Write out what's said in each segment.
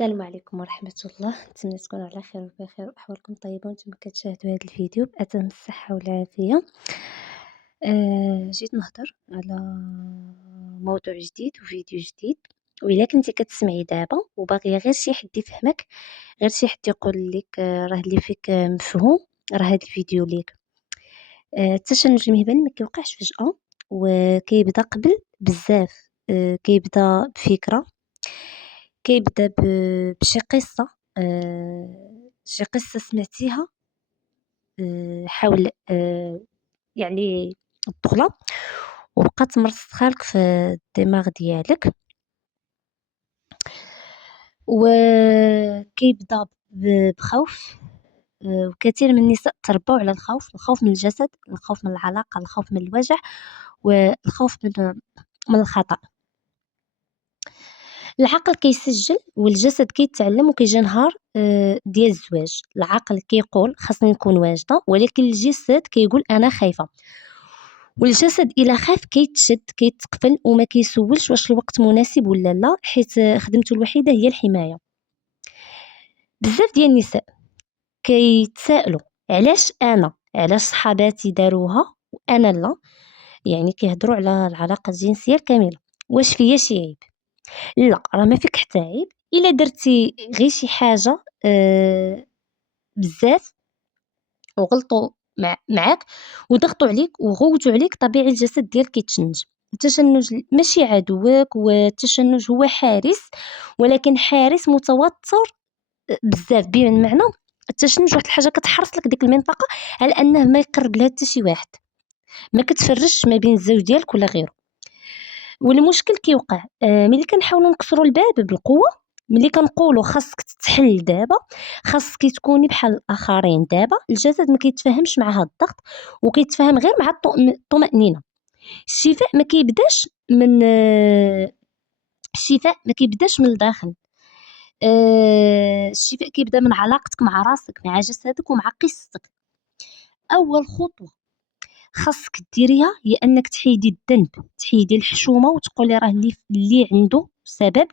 السلام عليكم ورحمة الله، نتمنى تكونوا على خير وبخير وأحوالكم طيبة وانتم كتشاهدوا هذا الفيديو بأتم الصحة والعافية. جيت نهضر على موضوع جديد وفيديو جديد، وإلا كنتي كتسمعي دابا وباغية غير شي حد يفهمك، غير شي حد يقول لك راه اللي فيك مفهوم، راه هذا الفيديو ليك. التشنج المهبلي ما كيوقعش فجأة، وكيبدا قبل بزاف. كيبدا بفكرة، كيبدا بشي قصة، شي قصة سمعتيها حول يعني الطفولة، وبقات مرسخة لك في الدماغ ديالك، وكيبدا بخوف. وكثير من النساء تربوا على الخوف من الجسد، الخوف من العلاقة، الخوف من الوجع، والخوف من الخطأ. العقل كيسجل والجسد كيتعلم، وكيجي نهار ديال الزواج العقل كيقول خاصني نكون واجده، ولكن الجسد كيقول انا خايفه. والجسد الا خاف كيتشد كيتقفل وما كيسولش واش الوقت مناسب ولا لا، حيت خدمته الوحيده هي الحمايه. بزاف ديال النساء كيتسائلوا علاش صحاباتي داروها وانا لا، يعني كيهضروا على العلاقه الجنسيه الكامله، واش فيا شي عيب؟ لا، راه ما فيك حتى عيب الا درتي غير شي حاجه بزاف وغلطوا معاك وضغطوا عليك وغوتوا عليك، طبيعي الجسد ديالك كيتشنج. التشنج ماشي عدوك، والتشنج هو حارس، ولكن حارس متوتر بزاف. بمعنى التشنج واحد الحاجه كتحرس لك ديك المنطقه على انه ما يقرب لها حتى شي واحد، ما كتفرجش ما بين الزوج ديالك ولا غيره. والمشكل كيوقع ملي كنحاولوا نكسروا الباب بالقوه، ملي كنقولوا خاصك تتحل دابا، خاصك تكوني بحال الاخرين دابا، الجسد ما كيتفاهمش مع هذا الضغط، وكيتفاهم غير مع الطمأنينه. الشفاء ما كيبداش من الشفاء ما كيبداش من الداخل. الشفاء كيبدا من علاقتك مع راسك، مع جسدك، ومع قصتك. اول خطوه خاصك ديريها هي انك تحيدي الذنب، تحيدي الحشومه، وتقولي راه اللي عنده سبب.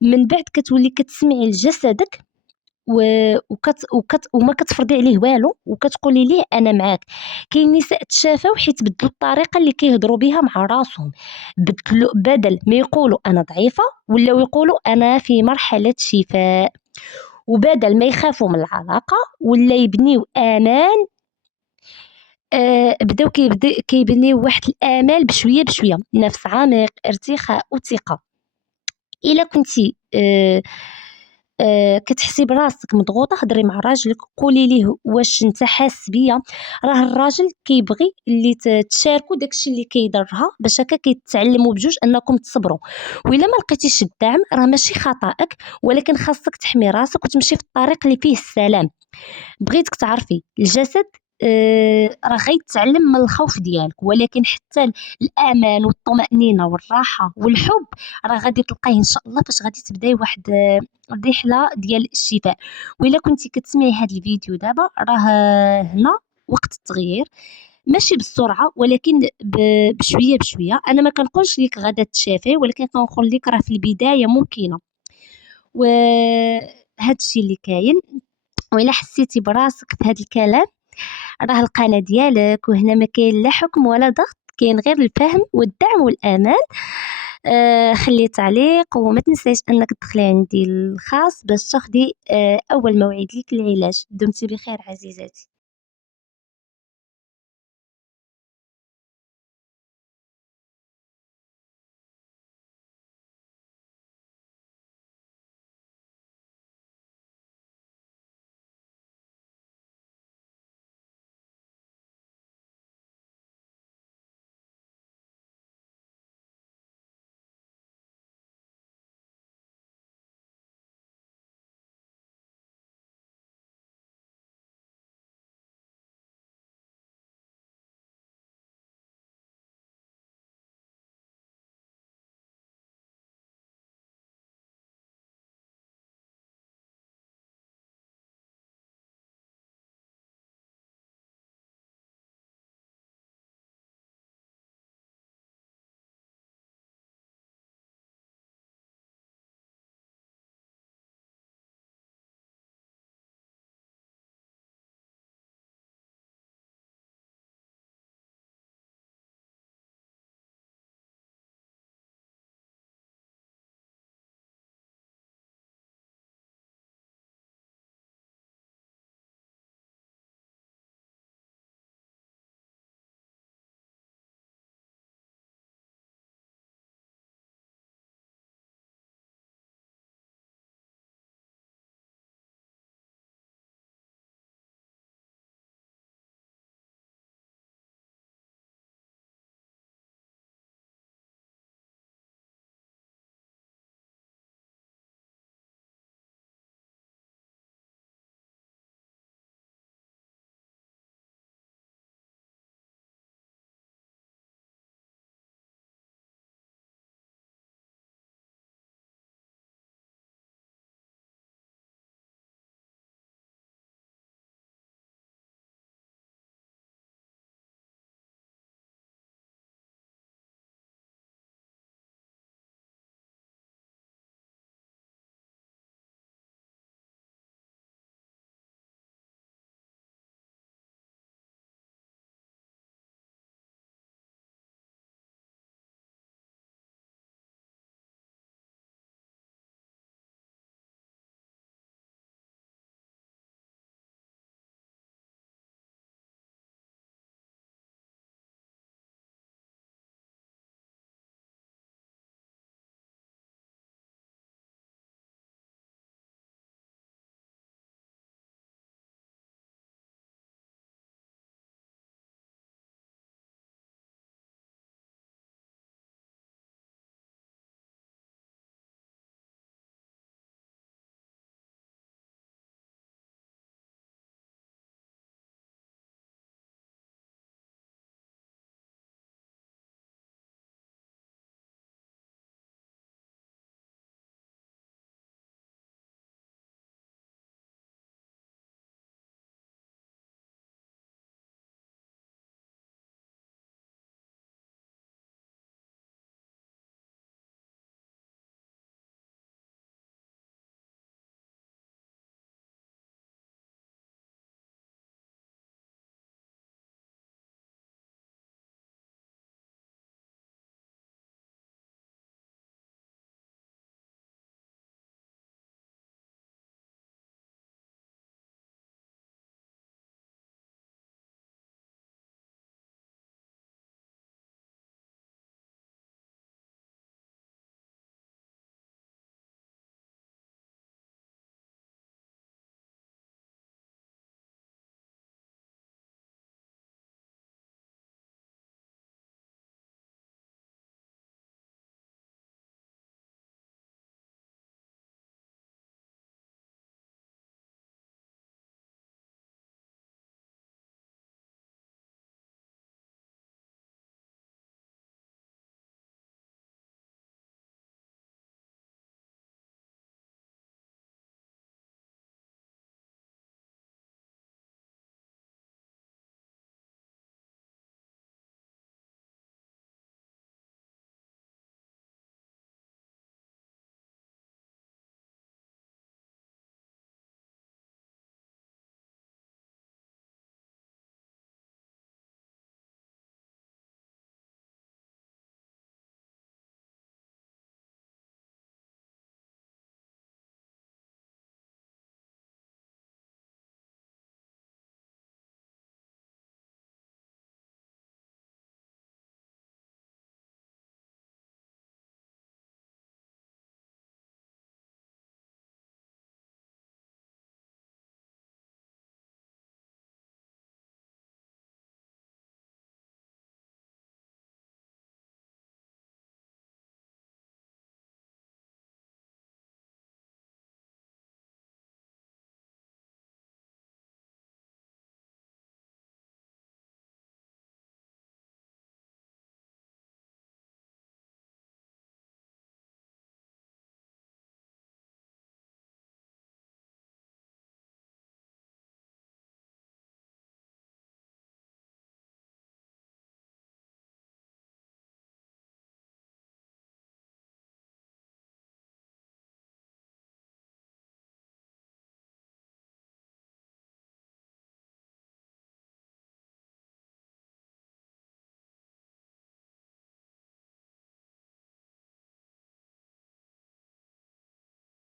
من بعد كتولي كتسمعي لجسدك وما كتفرضي عليه والو، وكتقولي ليه انا معاك. كاين نساء تشافوا حيت بدلوا الطريقه اللي كيهضروا بها مع راسهم، بدلوا بدل ما يقولوا انا ضعيفه ولاو يقولوا انا في مرحله شفاء. وبدل ما يخافوا من العلاقه ولا يبنيو امان، بداو كيبنيو واحد الامال بشويه بشويه، نفس عميق، ارتخاء وثقه. الا كنتي كتحسي براسك مضغوطه، هضري مع راجلك، قولي ليه واش انت حاس بيا. راه الراجل كيبغي اللي تشاركوا داكشي اللي كيضرها، باش هكا كيتعلموا بجوج انكم تصبروا. والا ما لقيتيش الدعم راه ماشي خطأك، ولكن خاصك تحمي راسك وتمشي في الطريق اللي فيه السلام. بغيتك تعرفي الجسد راه غيتعلم من الخوف ديالك، ولكن حتى الامان والطمأنينه والراحه والحب راه غادي تلقايه ان شاء الله فاش غادي تبداي واحد الرحله ديال الشفاء. والا كنتي كتسمعي هذا الفيديو دابا، راه هنا وقت التغيير، ماشي بالسرعه ولكن بشويه بشويه. انا ما كنقولش لك غادا تشافي، ولكن كنقول لك راه في البدايه ممكنه، وهذا الشيء اللي كاين. وإلا حسيتي براسك في هذا الكلام، راه القناة ديالك، وهنا ما كاين لا حكم ولا ضغط، كاين غير الفهم والدعم والأمان. خلي تعليق، وما تنسيش أنك تدخلي عندي الخاص باش تاخدي أول موعد ليك العلاج. دمتي بخير عزيزاتي.